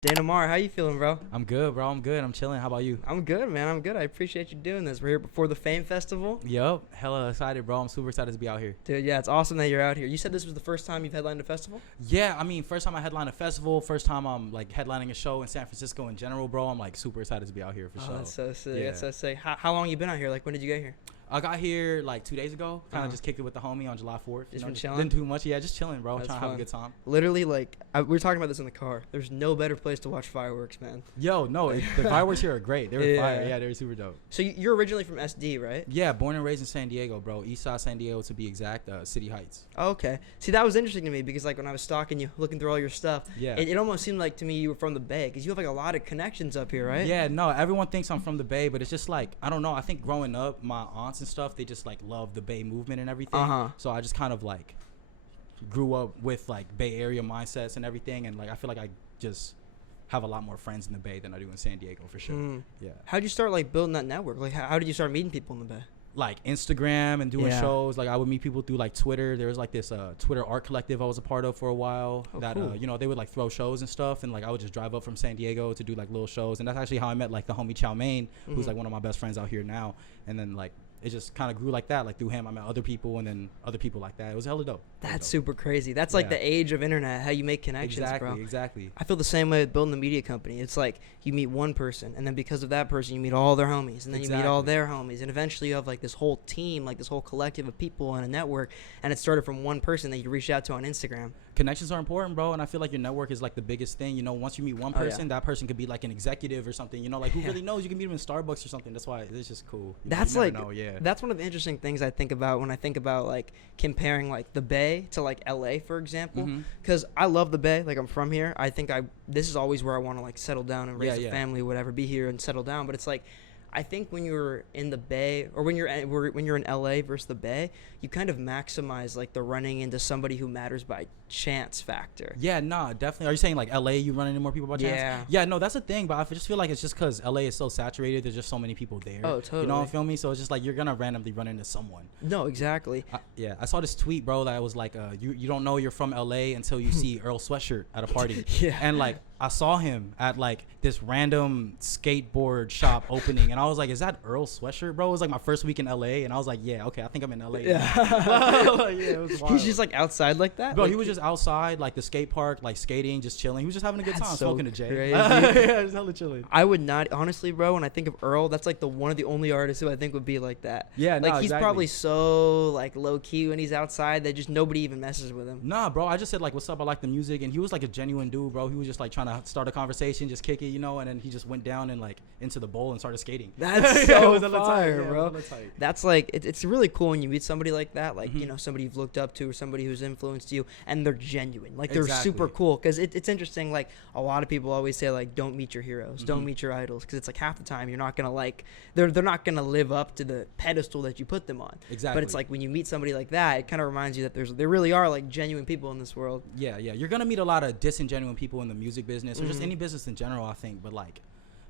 Dane Amar, how you feeling, bro? I'm good, bro. I'm good. I'm chilling. How about you? I'm good, man. I'm good. I appreciate you doing this. We're here before the Fame Festival. Yup. Hella excited, bro. I'm super excited to be out here. Dude, yeah, it's awesome that you're out here. You said this was the first time you've headlined a festival? Yeah, I mean, first time I headline a festival, first time I'm like headlining a show in San Francisco in general, bro. I'm like super excited to be out here for sure. That's so sick. Yeah. That's so sick. How long you been out here? Like, when did you get here? I got here like 2 days ago. Kind of Uh-huh. just kicked it with the homie on July 4th. Just been Just chilling? didn't do much. Yeah, just chilling, bro. That's Trying to have a fun. good time. Literally, like, we were talking about this in the car. There's no better place to watch fireworks, man. Yo, no, the fireworks here are great. They were Yeah. fire. Yeah, they were super dope. So you're originally from SD, right? Yeah, born and raised in San Diego, bro. East side San Diego to be exact. City Heights. Oh, okay. See, that was interesting to me because, like, when I was stalking you, looking through all your stuff, Yeah. it almost seemed like to me you were from the Bay because you have, like, a lot of connections up here, right? Yeah, no, everyone thinks I'm from the Bay, but it's just like, I don't know. I think growing up, my aunts and stuff, they just like love the Bay movement and everything. Uh-huh. So I just kind of like grew up with like Bay Area mindsets and everything. And like, I feel like I just have a lot more friends in the Bay than I do in San Diego for sure. Mm. Yeah. How'd you start, like, building that network? Like, how did you start meeting people in the Bay? Like Instagram and doing Yeah. shows. Like I would meet people through like Twitter. There was like this Twitter art collective I was a part of for a while. Oh, that cool. they would like throw shows and stuff, and like I would just drive up from San Diego to do like little shows. And that's actually how I met like the homie Chow Mein, who's Mhm. like one of my best friends out here now. And then like it just kind of grew like that. Like through him, I met other people, and then other people like that. It was hella dope. Hella That's dope. super crazy. That's like Yeah. the age of internet, how you make connections, Exactly, bro. exactly. I feel the same way with building a media company. It's like you meet one person, and then because of that person, you meet all their homies, and then you meet all Exactly. their homies, and eventually you have like this whole team, like this whole collective of people and a network, and it started from one person that you reached out to on Instagram. Connections are important, bro, and I feel like your network is like the biggest thing. You know, once you meet one Oh, yeah. person, that person could be like an executive or something. You know, like who Yeah. really knows? You can meet them in Starbucks or something. That's why it's just cool. You That's never like know, yeah. that's one of the interesting things I think about when I think about like comparing like the Bay to like LA, for example, Mhm. because I love the Bay. Like, I'm from here. I think this is always where I want to like settle down and raise Yeah, a yeah. family, whatever, be here and settle down. But it's like, I think when you're in the Bay or when you're in LA versus the Bay, you kind of maximize like the running into somebody who matters by chance factor. Yeah, nah, definitely. Are you saying like LA, you run into more people by chance? Yeah. Yeah, no, that's a thing, but I just feel like it's just because LA is so saturated. There's just so many people there. Oh, You know totally. what I feel me? So it's just like you're gonna randomly run into someone. No, exactly. Yeah, I saw this tweet, bro, that was like, you don't know you're from LA until you see Earl Sweatshirt at a party. Yeah. And like I saw him at like this random skateboard shop opening, and I was like, is that Earl Sweatshirt, bro? It was like my first week in LA, and I was like, yeah, okay, I think I'm in LA. Yeah. Like, yeah, it was wild. He's just like outside like that. Bro, Like, he was just outside, like the skate park, like skating, just chilling. He was just having a good That's time, so smoking a J. crazy. Yeah, just hella chilling. I would not, honestly, bro. When I think of Earl, that's like the one of the only artists who I think would be like that. Yeah, like nah, he's exactly. probably so like low key when he's outside that just nobody even messes with him. Nah, bro, I just said like, what's up? I like the music, and he was like a genuine dude, bro. He was just like trying to start a conversation, just kick it, you know, and then he just went down and like into the bowl and started skating. That's Yeah, it so was hella tight, fire, yeah, it was bro. hella tight. That's like it's really cool when you meet somebody like that, like Mhm. you know, somebody you've looked up to or somebody who's influenced you, and they're genuine, like they're Exactly. super cool. Because it's interesting. Like a lot of people always say, like don't meet your heroes, don't Mhm. meet your idols, because it's like half the time you're not gonna like they're not gonna live up to the pedestal that you put them on. Exactly. But it's like when you meet somebody like that, it kind of reminds you that there really are like genuine people in this world. Yeah, yeah. You're gonna meet a lot of disingenuine people in the music business or just Mhm. any business in general, I think. But like,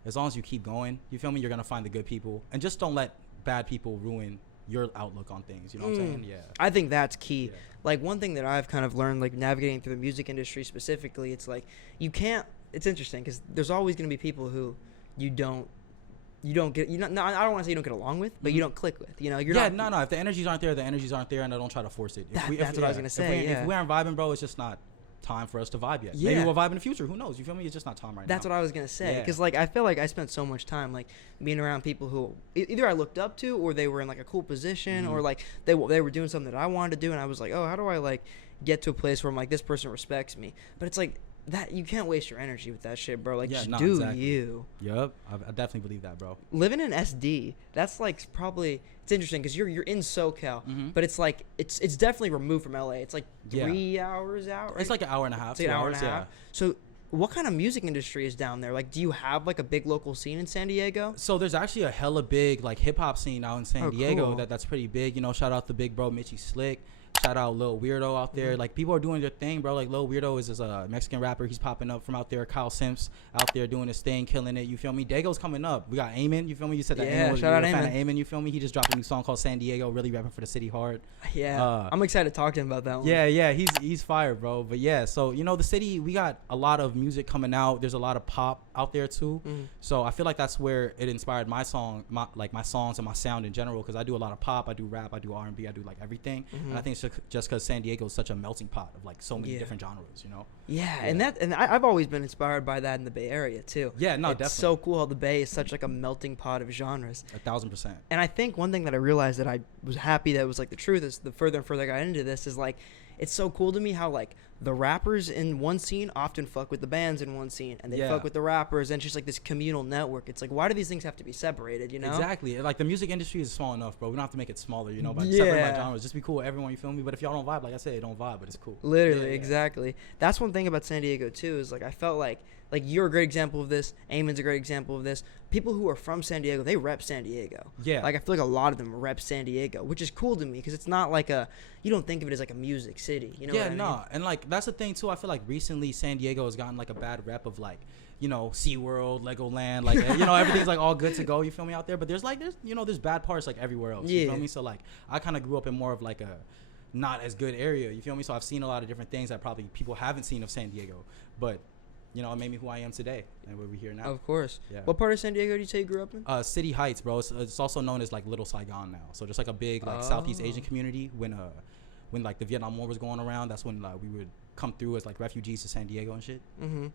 as long as you keep going, you feel me? You're gonna find the good people, and just don't let bad people ruin your outlook on things. You know what I'm saying? Yeah. I think that's key. Yeah. Like one thing that I've kind of learned, like navigating through the music industry specifically, it's like you can't. It's interesting because there's always going to be people who you don't get. You know, no, I don't want to say you don't get along with, but you Mhm. don't click with. You know, you're Yeah, not. no. If the energies aren't there, the energies aren't there, and I don't try to force it. That's what I was gonna say, If yeah. we aren't vibing, bro, it's just not time for us to vibe yet. Yeah. Maybe we'll vibe in the future. Who knows? You feel me? It's just not time right That's now. what I was gonna say. Yeah. Because like I feel like I spent so much time like being around people who either I looked up to or they were in like a cool position or Mhm. like they were doing something that I wanted to do, and I was like, oh, how do I like get to a place where I'm like this person respects me? But it's like that you can't waste your energy with that shit, bro. Like Yeah, just no, do exactly. you. Yup. I definitely believe that, bro. Living in SD, that's like probably it's interesting because you're in SoCal, Mhm. but it's like it's definitely removed from LA. It's like Yeah. 3 hours out. Right? It's like an hour and a half. It's like an 2 hour and hours, a half. So what kind of music industry is down there? Like, do you have like a big local scene in San Diego? So there's actually a hella big like hip hop scene out in San Oh, Diego cool. that's pretty big. You know, shout out the big bro Mitchy Slick. Shout out Lil Weirdo out there. Like, people are doing their thing, bro. Like, Lil Weirdo is a Mexican rapper. He's popping up from out there. Kyle Simps out there doing his thing, killing it. You feel me? Dago's coming up. We got Eamon. You feel me? You said that Yeah, Eamon was shout out a fan Eamon. of Eamon. You feel me? He just dropped a new song called San Diego. Really rapping for the city hard. Yeah, I'm excited to talk to him about that one. Yeah, he's fire, bro. But yeah, so the city, we got a lot of music coming out. There's a lot of pop out there too. So I feel like that's where it inspired my songs and my sound in general, because I do a lot of pop, I do rap, I do R&B, I do like everything. And I think it's just because San Diego is such a melting pot of like so many different genres, Yeah, and I've always been inspired by that in the Bay Area too. Yeah, no, it's definitely. so cool how the Bay is such like a melting pot of genres. 1,000%. And I think one thing that I realized that I was happy that was like the truth is the further and further I got into this is like it's so cool to me how like the rappers in one scene often fuck with the bands in one scene, and they fuck with the rappers, and it's just like this communal network. It's like, why do these things have to be separated, Exactly. Like, the music industry is small enough, bro. We don't have to make it smaller, by separating by genres. Just be cool with everyone, you feel me? But if y'all don't vibe, like I said, it don't vibe, but it's cool. Literally, exactly. That's one thing about San Diego too, is like I felt like you're a great example of this. Eamon's a great example of this. People who are from San Diego, they rep San Diego. Yeah. Like I feel like a lot of them rep San Diego, which is cool to me because it's not like you don't think of it as like a music city. You know what I mean? And like that's the thing too. I feel like recently San Diego has gotten like a bad rep of like, SeaWorld, Legoland, like everything's like all good to go, you feel me, out there. But there's bad parts like everywhere else. You feel me? So like I kind of grew up in more of like a not as good area, you feel me? So I've seen a lot of different things that probably people haven't seen of San Diego. But it made me who I am today, and we're here now. Of course. Yeah. What part of San Diego do you say you grew up in? City Heights, bro. It's also known as like Little Saigon now. So just like a big like Southeast Asian community. When like the Vietnam War was going around, that's when we would come through as like refugees to San Diego and shit.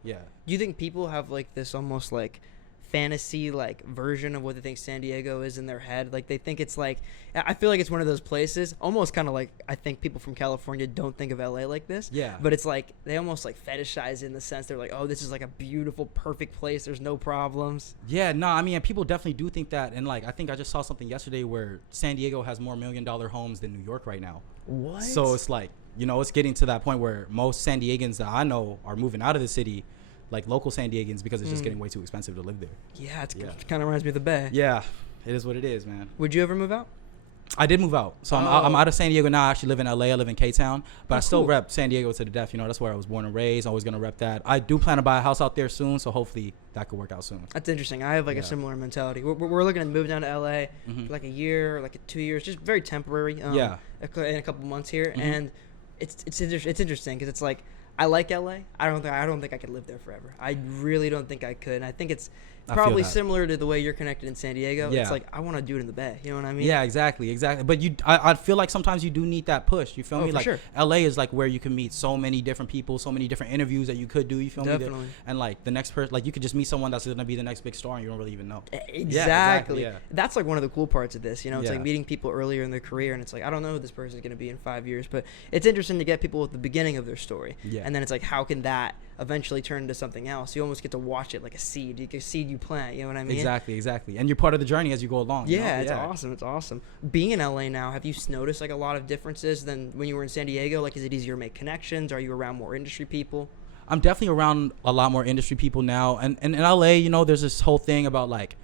Yeah. Do you think people have like this almost like fantasy like version of what they think San Diego is in their head? Like they think it's like, I feel like it's one of those places almost kind of like I think people from California don't think of LA like this. Yeah. But it's like they almost like fetishize it in the sense they're like, oh, this is like a beautiful perfect place, there's no problems. Yeah, no, I mean, people definitely do think that. And like I think I just saw something yesterday where San Diego has more $1 million homes than New York right now. What? So it's like, it's getting to that point where most San Diegans that I know are moving out of the city, like local San Diegans, because it's just getting way too expensive to live there. Yeah, it kind of reminds me of the Bay. Yeah, it is what it is, man. Would you ever move out? I did move out. So I'm out of San Diego now. I actually live in LA. I live in K-Town. But I still rep San Diego to the death. That's where I was born and raised. Always going to rep that. I do plan to buy a house out there soon, so hopefully that could work out soon. That's interesting. I have like a similar mentality. We're looking to move down to LA for like a year, like 2 years, just very temporary. In a couple months here. And it's interesting because it's like, I like LA. I don't think I could live there forever. I really don't think I could. And I think it's probably similar to the way you're connected in San Diego. Yeah. It's like I want to do it in the Bay. You know what I mean? Yeah, exactly. But I feel like sometimes you do need that push. You feel me? For Like sure. LA is like where you can meet so many different people, so many different interviews that you could do. You feel me? Definitely. And like the next person, like you could just meet someone that's gonna be the next big star, and you don't really even know. Exactly. Yeah. That's like one of the cool parts of this. It's like meeting people earlier in their career, and it's like I don't know who this person is gonna be in 5 years, but it's interesting to get people at the beginning of their story. Yeah. And then it's like, how can that eventually turn into something else? You almost get to watch it like a seed. You get a seed you plant. You know what I mean? Exactly. And you're part of the journey as you go along. Yeah, it's awesome. It's awesome. Being in LA now, have you noticed like a lot of differences than when you were in San Diego? Like, is it easier to make connections? Are you around more industry people? I'm definitely around a lot more industry people now. And in LA, there's this whole thing about like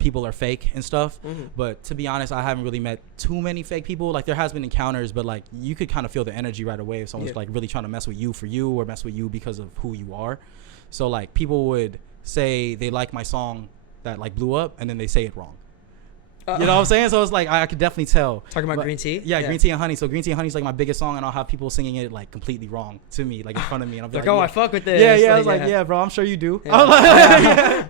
people are fake and stuff. But to be honest, I haven't really met too many fake people. Like there has been encounters, but like you could kind of feel the energy right away if someone's like really trying to mess with you for you or mess with you because of who you are. So like people would say they like my song that like blew up, and then they say it wrong. You know what I'm saying? So it's like I could definitely tell. Talking about Green Tea? Yeah, Green Tea and Honey. So Green Tea and Honey is like my biggest song, and I'll have people singing it like completely wrong to me, like in front of me, and I'll be like, oh, I fuck with this. Yeah. I was like, yeah, bro, I'm sure you do. Yeah.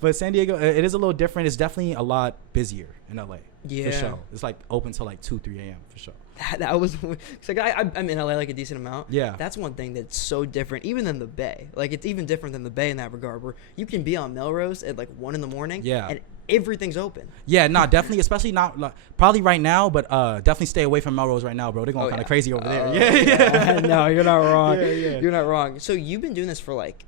But San Diego, it is a little different. It's definitely a lot busier in LA. Yeah. For sure. It's like open till like 2-3 a.m. for sure. That was, it's like I'm in LA like a decent amount. Yeah. That's one thing that's so different, even than the Bay. Like it's even different than the Bay in that regard, where you can be on Melrose at like 1 a.m. Yeah. And everything's open. Yeah, definitely, especially not like, probably right now, but definitely stay away from Melrose right now, bro. They're going kind of crazy over there. Yeah. No, you're not wrong. Yeah. You're not wrong. So you've been doing this for like,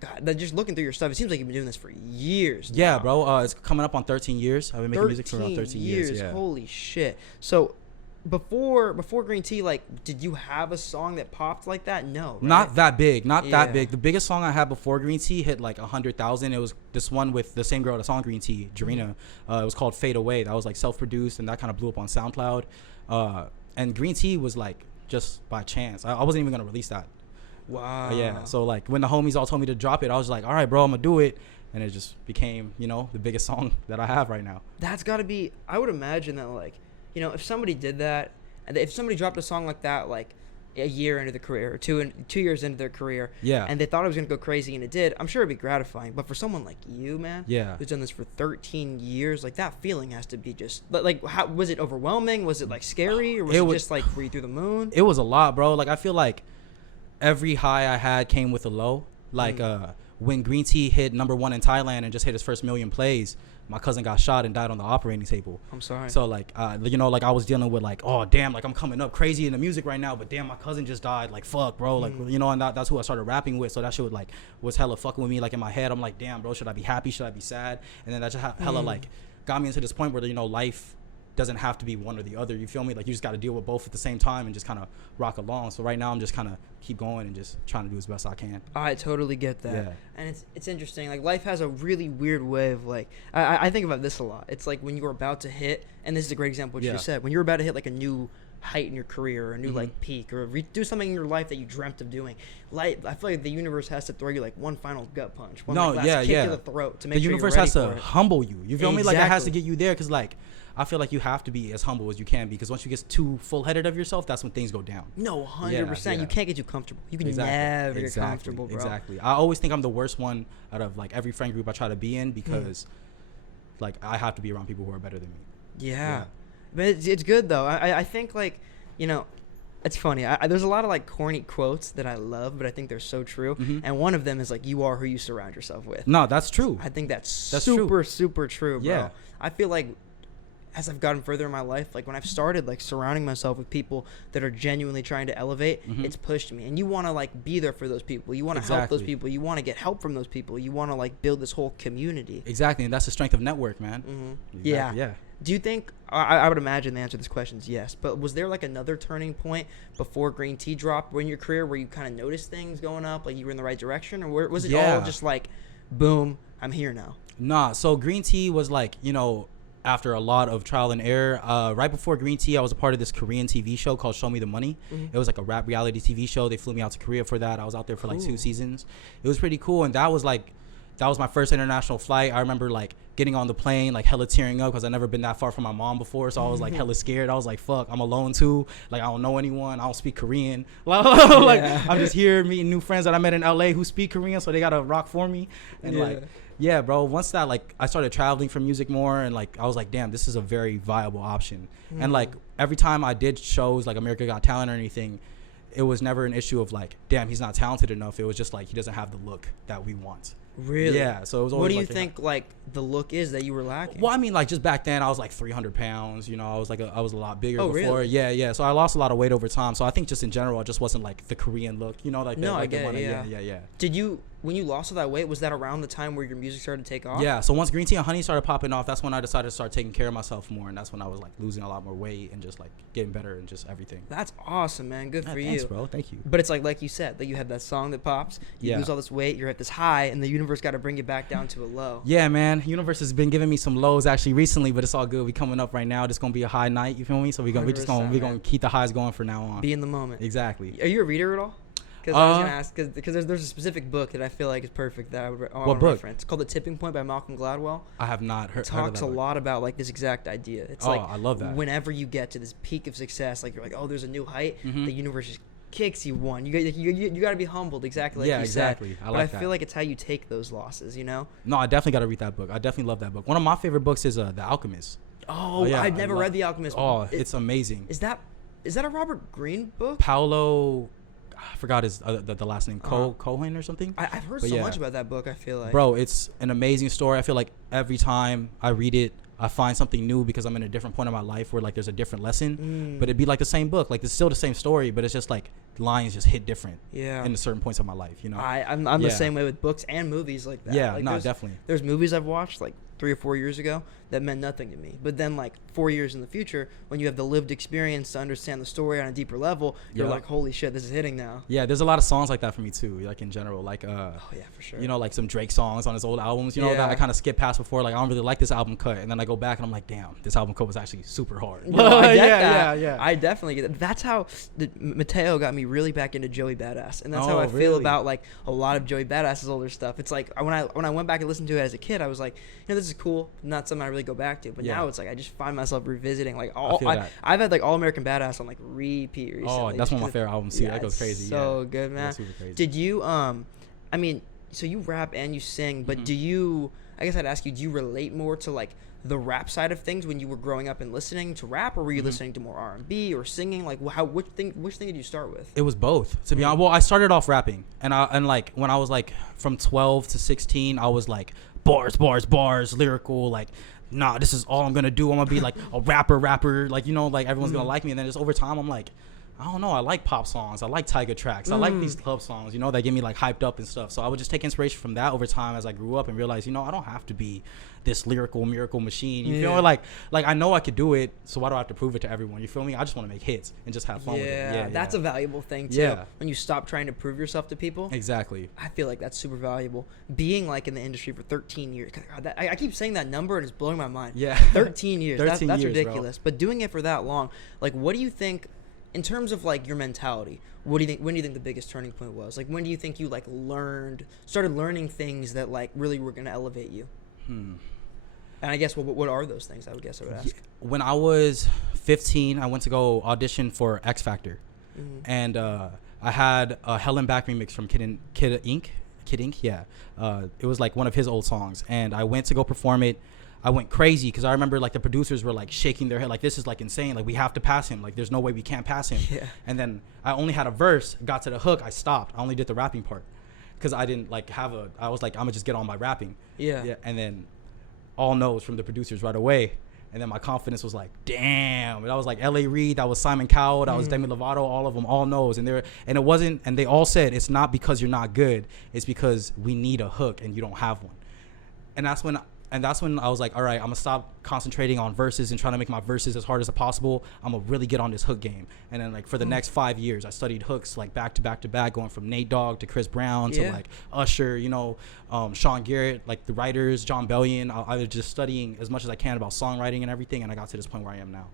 God, just looking through your stuff, it seems like you've been doing this for years. Yeah, now. bro. It's coming up on 13 years. I've been making music for around 13 years. Yeah. Holy shit. So before Green Tea, like, did you have a song that popped like that? No, right? Not that big. That big. The biggest song I had before Green Tea hit like 100,000. It was this one with the same girl that's on Green Tea, Jarena. It was called Fade Away. That was like self-produced, and that kind of blew up on SoundCloud. And Green Tea was like just by chance. I wasn't even gonna release that. Wow. Yeah. So like when the homies all told me to drop it, I was like, all right, bro, I'm gonna do it. And it just became, you know, the biggest song that I have right now. That's got to be, I would imagine that, like, you know, if somebody did that, and if somebody dropped a song like that, like, a year into the career, or 2 years into their career, Yeah. and they thought it was going to go crazy, and it did, I'm sure it'd be gratifying. But for someone like you, man, Yeah. who's done this for 13 years, like, that feeling has to be just, like, how, was it overwhelming? Was it, like, scary? Or was it just, like, were you through the moon? It was a lot, bro. Like, I feel like every high I had came with a low. Like, when Green Tea hit #1 in Thailand and just hit his first million plays, my cousin got shot and died on the operating table. I'm sorry. So like, you know, like I was dealing with like, oh damn, like I'm coming up crazy in the music right now, but damn, my cousin just died. Like fuck, bro. Like you know, and that's who I started rapping with. So that shit was hella fucking with me. Like in my head, I'm like, damn, bro, should I be happy? Should I be sad? And then that just hella like got me into this point where, you know, life doesn't have to be one or the other. You feel me? Like you just got to deal with both at the same time and just kind of rock along. So right now I'm just kind of keep going and just trying to do as best I can. I totally get that. Yeah. And it's interesting. Like life has a really weird way of like, I think about this a lot. It's like when you're about to hit, and this is a great example of what you just said, when you're about to hit like a new height in your career, or a new like peak, or do something in your life that you dreamt of doing. Like I feel like the universe has to throw you like one final gut punch, one last kick to the throat to make sure the universe you're has ready to for it. humble you. You feel me? Like it has to Exactly. get you there, because like I feel like you have to be as humble as you can, because once you get too full-headed of yourself, that's when things go down. No, 100%. Yeah. You can't get too comfortable. You can never get comfortable, bro. Exactly. I always think I'm the worst one out of like every friend group I try to be in, because like I have to be around people who are better than me. Yeah. But it's good though. I think like, you know, it's funny. There's a lot of like corny quotes that I love, but I think they're so true. And one of them is like, you are who you surround yourself with. No, that's true. I think that's true. super true, bro. Yeah. I feel like as I've gotten further in my life, like when I've started like surrounding myself with people that are genuinely trying to elevate, it's pushed me. And you want to like be there for those people. You want to help those people. You want to get help from those people. You want to like build this whole community. Exactly. And that's the strength of network, man. Exactly. Yeah. Do you think, I would imagine the answer to this question is yes, but was there like another turning point before Green Tea dropped in your career where you kind of noticed things going up, like you were in the right direction, or was it all just like, boom, I'm here now? Nah, so Green Tea was like, you know, after a lot of trial and error. Right before Green Tea, I was a part of this Korean TV show called Show Me the Money. It was like a rap reality TV show. They flew me out to Korea for that. I was out there for like 2 seasons. It was pretty cool, and that was my first international flight. I remember like getting on the plane, like hella tearing up, because I'd never been that far from my mom before. So I was like hella scared. I was like, fuck, I'm alone too. Like I don't know anyone. I don't speak Korean. Like I'm just here meeting new friends that I met in LA who speak Korean, so they gotta rock for me. And like, yeah, bro, once that, like, I started traveling for music more, and like I was like, damn, this is a very viable option. And like every time I did shows like America Got Talent or anything, it was never an issue of like, damn, he's not talented enough. It was just like, he doesn't have the look that we want. Really? Yeah. So it was always. What do you like think like the look is that you were lacking? Well, I mean, like just back then I was like 300 pounds, you know, I was a lot bigger before. Really? Yeah. So I lost a lot of weight over time. So I think just in general, it just wasn't like the Korean look, you know, like No, like I get it, yeah. Did you, when you lost all that weight, was that around the time where your music started to take off? Yeah, so once Green Tea and Honey started popping off, that's when I decided to start taking care of myself more, and that's when I was like losing a lot more weight and just like getting better and just everything. That's awesome, man. Good for you. Thanks, bro. Thank you. But it's like you said, that you have that song that pops, you lose all this weight, you're at this high, and the universe got to bring you back down to a low. Yeah, man. Universe has been giving me some lows actually recently, but it's all good. We coming up right now. It's gonna be a high night. You feel me? So we're gonna keep the highs going for now on. Be in the moment. Exactly. Are you a reader at all? Because I was gonna ask, because there's a specific book that I feel like is perfect that I would What book? reference. It's called The Tipping Point by Malcolm Gladwell. I have not heard. It talks a lot about like this exact idea. It's like, I love that. Whenever you get to this peak of success, like you're like, oh, there's a new height. The universe just kicks you one. You got to be humbled, exactly like you said. I feel like it's how you take those losses, you know? No, I definitely got to read that book. I definitely love that book. One of my favorite books is The Alchemist. Yeah, I've never read The Alchemist. It's amazing. Is that a Robert Greene book? Paulo, I forgot his the last name, Cohen or something. I've heard so much about that book. I feel like, bro, it's an amazing story. I feel like every time I read it, I find something new, because I'm in a different point of my life where like there's a different lesson, but it'd be like the same book, like it's still the same story, but it's just like lines just hit different in certain points of my life, you know. I'm the same way with books and movies like that. Yeah, like, no, definitely. There's movies I've watched, like 3 or 4 years ago that meant nothing to me. But then like 4 years in the future, when you have the lived experience to understand the story on a deeper level, you're like, holy shit, this is hitting now. Yeah, there's a lot of songs like that for me too, like in general, like oh yeah, for sure. you know, like some Drake songs on his old albums, you know, that I kind of skipped past before, like I don't really like this album cut, and then I go back and I'm like, damn, this album cut was actually super hard. No, I get that. Yeah. I definitely get that. That's how Mateo got me really back into Joey Badass, and that's how I feel about like a lot of Joey Badass's older stuff. It's like when I went back and listened to it as a kid, I was like, you know, this is cool, not something I really go back to. But now it's like I just find myself revisiting like I've had like All American Badass on like repeat recently. Oh, that's one of my favorite albums too. That goes crazy. So good, man. Super crazy. Did you I mean, so you rap and you sing, but do you? I guess I'd ask you, do you relate more to like the rap side of things when you were growing up and listening to rap, or were you listening to more R&B or singing? Like which thing did you start with? It was both, to be honest. Well, I started off rapping, and like when I was like from 12 to 16, I was like bars, lyrical, like, nah, this is all I'm gonna do. I'm gonna be like a rapper, like, you know, like everyone's gonna like me. And then just over time, I'm like, I don't know, I like pop songs, I like Tyga tracks, I like these club songs, you know, that get me like hyped up and stuff. So I would just take inspiration from that over time as I grew up and realized, you know, I don't have to be this lyrical miracle machine. You feel me? Like I know I could do it, so why do I have to prove it to everyone? You feel me? I just want to make hits and just have fun with it. Yeah, that's a valuable thing too. Yeah. When you stop trying to prove yourself to people. Exactly. I feel like that's super valuable. Being like in the industry for 13 years. God, I keep saying that number and it's blowing my mind. Yeah. 13 years. 13 that's years, ridiculous. Bro. But doing it for that long, like, what do you think? In terms of like your mentality, what do you think? When do you think the biggest turning point was? Like, when do you think you like started learning things that like really were gonna elevate you? And I guess what are those things? I would ask. When I was 15, I went to go audition for X Factor, and I had a Hell and Back remix from Kid Ink. Yeah, it was like one of his old songs, and I went to go perform it. I went crazy because I remember like the producers were like shaking their head like, this is like insane, like we have to pass him, like there's no way we can't pass him. And then I only had a verse, got to the hook, I stopped. I only did the rapping part because I didn't like I was like, I'm gonna just get on by rapping. And then all no's from the producers right away, and then my confidence was like, damn. And I was like L.A. Reid, that was Simon Cowell, that was Demi Lovato, all of them, all no's. And it wasn't, and they all said it's not because you're not good, it's because we need a hook and you don't have one. And that's when I was like, all right, I'm gonna stop concentrating on verses and trying to make my verses as hard as possible. I'm gonna really get on this hook game. And then like for the next 5 years, I studied hooks like back to back to back, going from Nate Dogg to Chris Brown to like Usher, you know, Sean Garrett, like the writers, John Bellion. I was just studying as much as I can about songwriting and everything, and I got to this point where I am now.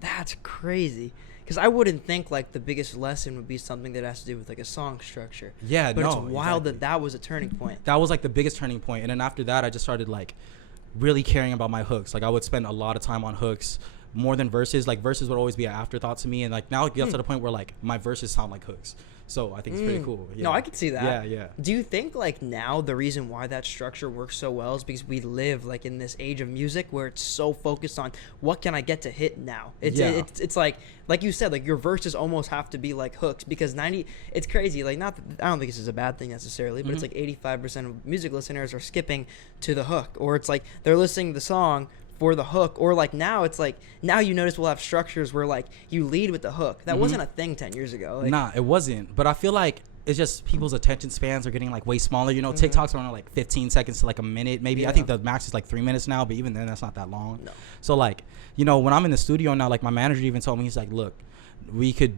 That's crazy. Because I wouldn't think like the biggest lesson would be something that has to do with like a song structure. Yeah, but it's wild that was a turning point. That was like the biggest turning point. And then after that, I just started like really caring about my hooks. Like I would spend a lot of time on hooks more than verses. Like verses would always be an afterthought to me. And like now it gets to the point where like my verses sound like hooks. So I think it's pretty cool. No, I can see that. Yeah. Do you think like now the reason why that structure works so well is because we live like in this age of music where it's so focused on what can I get to hit now? It's like you said, like your verses almost have to be like hooks because it's crazy. Like I don't think this is a bad thing necessarily, but it's like 85% of music listeners are skipping to the hook, or it's like they're listening to the song for the hook, or like now it's like now you notice we'll have structures where like you lead with the hook. That wasn't a thing 10 years ago. Like, nah, it wasn't. But I feel like it's just people's attention spans are getting like way smaller. You know, TikToks are only like 15 seconds to like a minute maybe. I think the max is like 3 minutes now, but even then that's not that long. No. So like, you know, when I'm in the studio now, like my manager even told me, he's like, look, we could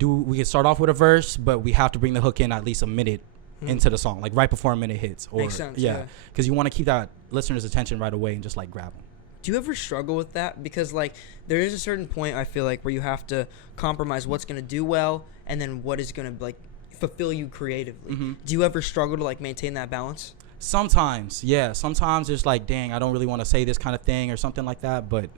start off with a verse, but we have to bring the hook in at least a minute into the song, like right before a minute hits. Or, makes sense. Because you want to keep that listener's attention right away and just like grab them. Do you ever struggle with that? Because like there is a certain point I feel like where you have to compromise what's going to do well and then what is going to like fulfill you creatively. Do you ever struggle to like maintain that balance? Sometimes, yeah. Sometimes it's like, dang, I don't really want to say this kind of thing or something like that. But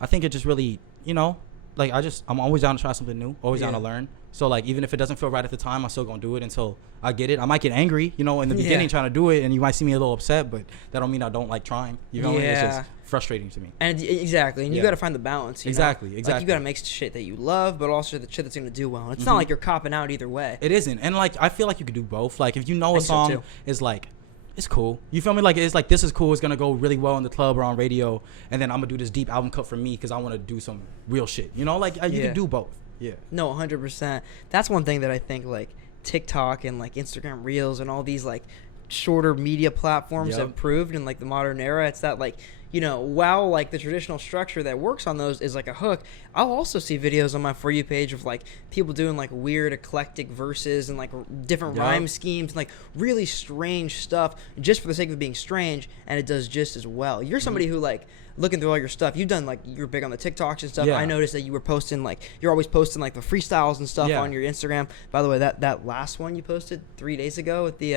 I think it just really, you know, like I'm always down to try something new, always down to learn. So like even if it doesn't feel right at the time, I'm still gonna do it until I get it. I might get angry, you know, in the beginning trying to do it, and you might see me a little upset, but that don't mean I don't like trying. You know, it's just frustrating to me. And exactly, and you got to find the balance. Exactly. Like you got to make shit that you love, but also the shit that's gonna do well. It's not like you're copping out either way. It isn't, and like I feel like you could do both. Like if you know a song is like, it's cool. You feel me? Like it's like this is cool. It's gonna go really well in the club or on radio, and then I'm gonna do this deep album cut for me because I want to do some real shit. You know, like you can do both. Yeah. No, 100%. That's one thing that I think like TikTok and like Instagram Reels and all these like shorter media platforms have proved in like the modern era. It's that like you know, while like the traditional structure that works on those is like a hook, I'll also see videos on my For You page of like people doing like weird eclectic verses and like different rhyme schemes and like really strange stuff just for the sake of being strange, and it does just as well. You're somebody who like, looking through all your stuff, you've done like, you're big on the TikToks and stuff. I noticed that you were posting like, you're always posting like the freestyles and stuff on your Instagram. By the way, that last one you posted 3 days ago with the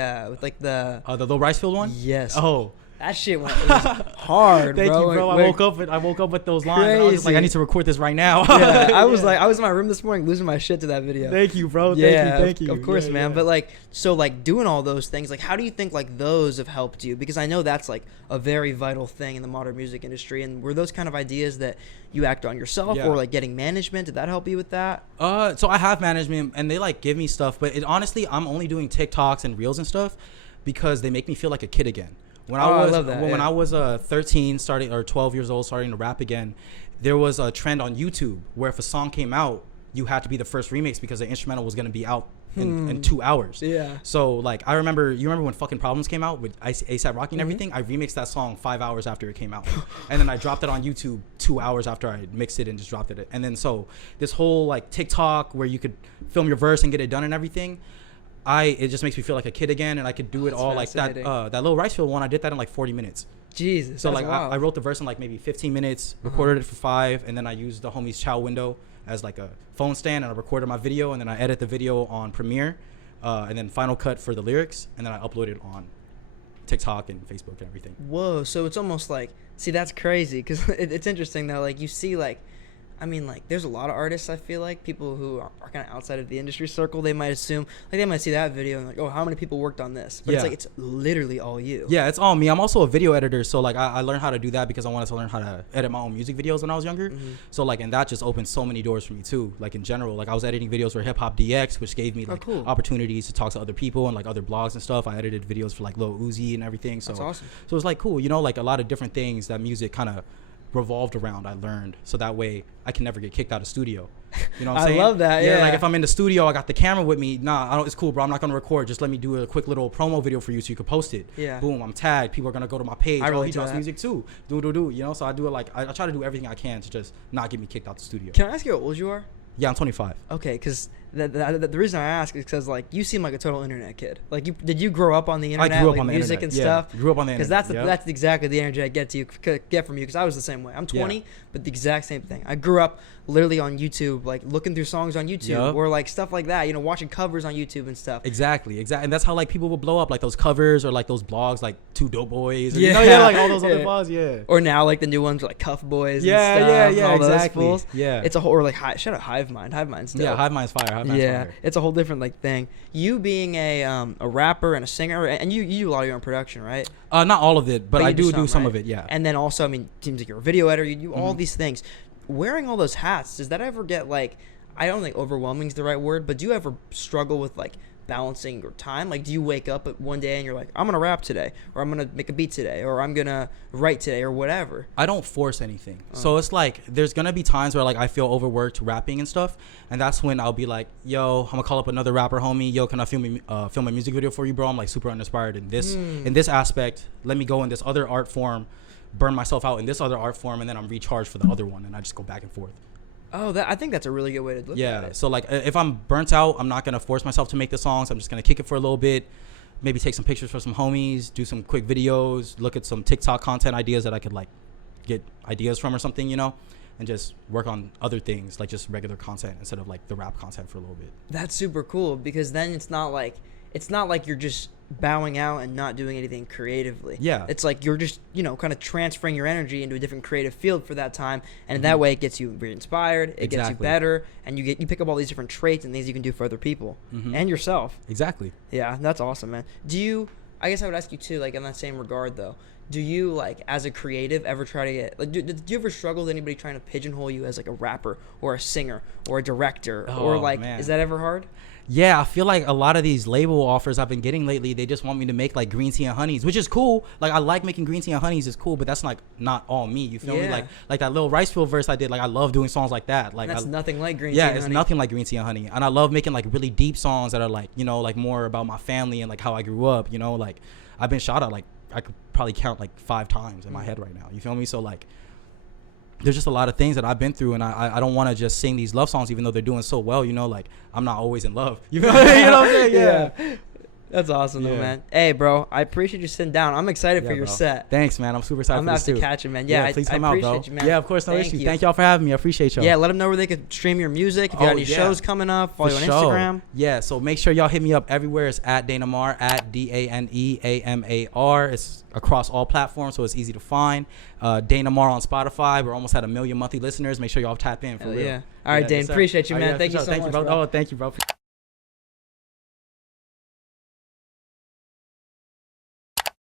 the little rice field one. Yes. Oh, that shit was hard. Thank bro. you, bro. I woke up with those lines. And I was just like, I need to record this right now. I was like, I was in my room this morning losing my shit to that video. Thank you, bro. Thank you. Of course, man. But like, so like doing all those things, like, how do you think like those have helped you? Because I know that's like a very vital thing in the modern music industry. And were those kind of ideas that you act on yourself, or like getting management? Did that help you with that? So I have management, and they like give me stuff, but honestly, I'm only doing TikToks and reels and stuff because they make me feel like a kid again. When I was 13, starting, or 12 years old, starting to rap again, there was a trend on YouTube where if a song came out, you had to be the first remix because the instrumental was going to be out in 2 hours. Yeah. So like, you remember when fucking Problems came out with ASAP Rocky and everything? I remixed that song 5 hours after it came out. And then I dropped it on YouTube 2 hours after I mixed it and just dropped it. And then so this whole like TikTok where you could film your verse and get it done and everything, it just makes me feel like a kid again, and I could do it all like that. That little rice field one, I did that in like 40 minutes. Jesus. So like I wrote the verse in like maybe 15 minutes, recorded it for 5, and then I used the homie's chow window as like a phone stand, and I recorded my video, and then I edit the video on Premiere, and then Final Cut for the lyrics, and then I upload it on TikTok and Facebook and everything. Whoa. So it's almost like, see, that's crazy, because it's interesting though. Like you see like, I mean, like, there's a lot of artists, I feel like, people who are kind of outside of the industry circle, they might assume, like, they might see that video and like, oh, how many people worked on this? But it's like, it's literally all you. Yeah, it's all me. I'm also a video editor, so, like, I learned how to do that because I wanted to learn how to edit my own music videos when I was younger. So, like, and that just opened so many doors for me, too. Like, in general, like, I was editing videos for Hip Hop DX, which gave me, like, opportunities to talk to other people and, like, other blogs and stuff. I edited videos for, like, Lil Uzi and everything. So, that's awesome. So, it's, like, cool, you know, like, a lot of different things that music kind of revolved around, I learned, so that way I can never get kicked out of studio. You know what I'm saying? I love that. Yeah, like if I'm in the studio, I got the camera with me. It's cool, bro. I'm not gonna record. Just let me do a quick little promo video for you so you can post it. Yeah. Boom. I'm tagged. People are gonna go to my page. He drops music too. Do. You know. So I do it like I try to do everything I can to just not get me kicked out the studio. Can I ask you how old you are? Yeah, I'm 25. Okay, because the reason I ask is because like you seem like a total internet kid. Like did you grow up on the internet? I grew up like on the music internet. And stuff. Grew up on the internet. Because that's exactly the energy I get from you. Because I was the same way. I'm 20, but the exact same thing. I grew up literally on YouTube, like looking through songs on YouTube or like stuff like that. You know, watching covers on YouTube and stuff. Exactly. And that's how like people will blow up, like those covers or like those blogs, like Two Dope Boys. Or, like all those other blogs. Yeah. Or now like the new ones are like Cuff Boys. Yeah, and stuff, all exactly. Those fools. Yeah. It's a whole shout out Hive Mind. Hive Mind's dope. Yeah, Hive Mind's fire. Fire. It's a whole different like thing. You being a rapper and a singer, and you do a lot of your own production, right? Not all of it, but I do some of it. Yeah. And then also, I mean, it seems like you're a video editor. You do all these things. Wearing all those hats, does that ever get like, I don't think overwhelming is the right word, but do you ever struggle with like balancing your time? Like, do you wake up at one day and you're like, I'm gonna rap today, or I'm gonna make a beat today, or I'm gonna write today, or whatever? I don't force anything. So it's like there's gonna be times where like I feel overworked rapping and stuff, and that's when I'll be like, yo, I'm gonna call up another rapper homie. Yo, can I film a music video for you, bro? I'm like super uninspired in this aspect. Let me go in this other art form, burn myself out in this other art form, and then I'm recharged for the other one, and I just go back and forth. Oh, I think that's a really good way to look at it. So like if I'm burnt out, I'm not gonna force myself to make the songs. I'm just gonna kick it for a little bit, maybe take some pictures for some homies, do some quick videos, look at some TikTok content ideas that I could like get ideas from or something, you know, and just work on other things like just regular content instead of like the rap content for a little bit. That's super cool, because then it's not like you're just bowing out and not doing anything creatively. Yeah. It's like you're just, you know, kind of transferring your energy into a different creative field for that time, and that way it gets you re-inspired, it gets you better, and you pick up all these different traits and things you can do for other people and yourself. Exactly. Yeah, that's awesome, man. I guess I would ask you too, like in that same regard though, do you like as a creative ever try to get like did you ever struggle with anybody trying to pigeonhole you as like a rapper or a singer or a director or like is that ever hard? Yeah, I feel like a lot of these label offers I've been getting lately, they just want me to make like green tea and honeys, which is cool. Like I like making green tea and honeys, is cool, but that's like not all me. You feel me? Like that little rice field verse I did. Like I love doing songs like that. Like that's nothing like green tea and honey. Yeah, it's nothing like green tea and honey. And I love making like really deep songs that are like, you know, like more about my family and like how I grew up. You know, like I've been shot at like I could probably count like 5 times in my head right now. You feel me? So like, there's just a lot of things that I've been through, and I don't want to just sing these love songs even though they're doing so well. You know, like I'm not always in love. You know, you know what I'm saying? Yeah. That's awesome, though, man. Hey, bro, I appreciate you sitting down. I'm excited for your set. Thanks, man. I'm super excited for this, too. I'm going to have to catch it, man. Yeah, please I come out, bro. appreciate you, man. Yeah, of course, no issue. Thank y'all for having me. I appreciate y'all. Yeah, let them know where they could stream your music. If you got any shows coming up, follow you on Instagram. Yeah, so make sure y'all hit me up everywhere. It's at Dane Amar, at DaneAmar. It's across all platforms, so it's easy to find. Dane Amar on Spotify. We're almost at 1 million monthly listeners. Make sure y'all tap in, for real. Yeah. All right, Dane. Appreciate you, man. Thank you so much, bro. Oh, thank you, bro.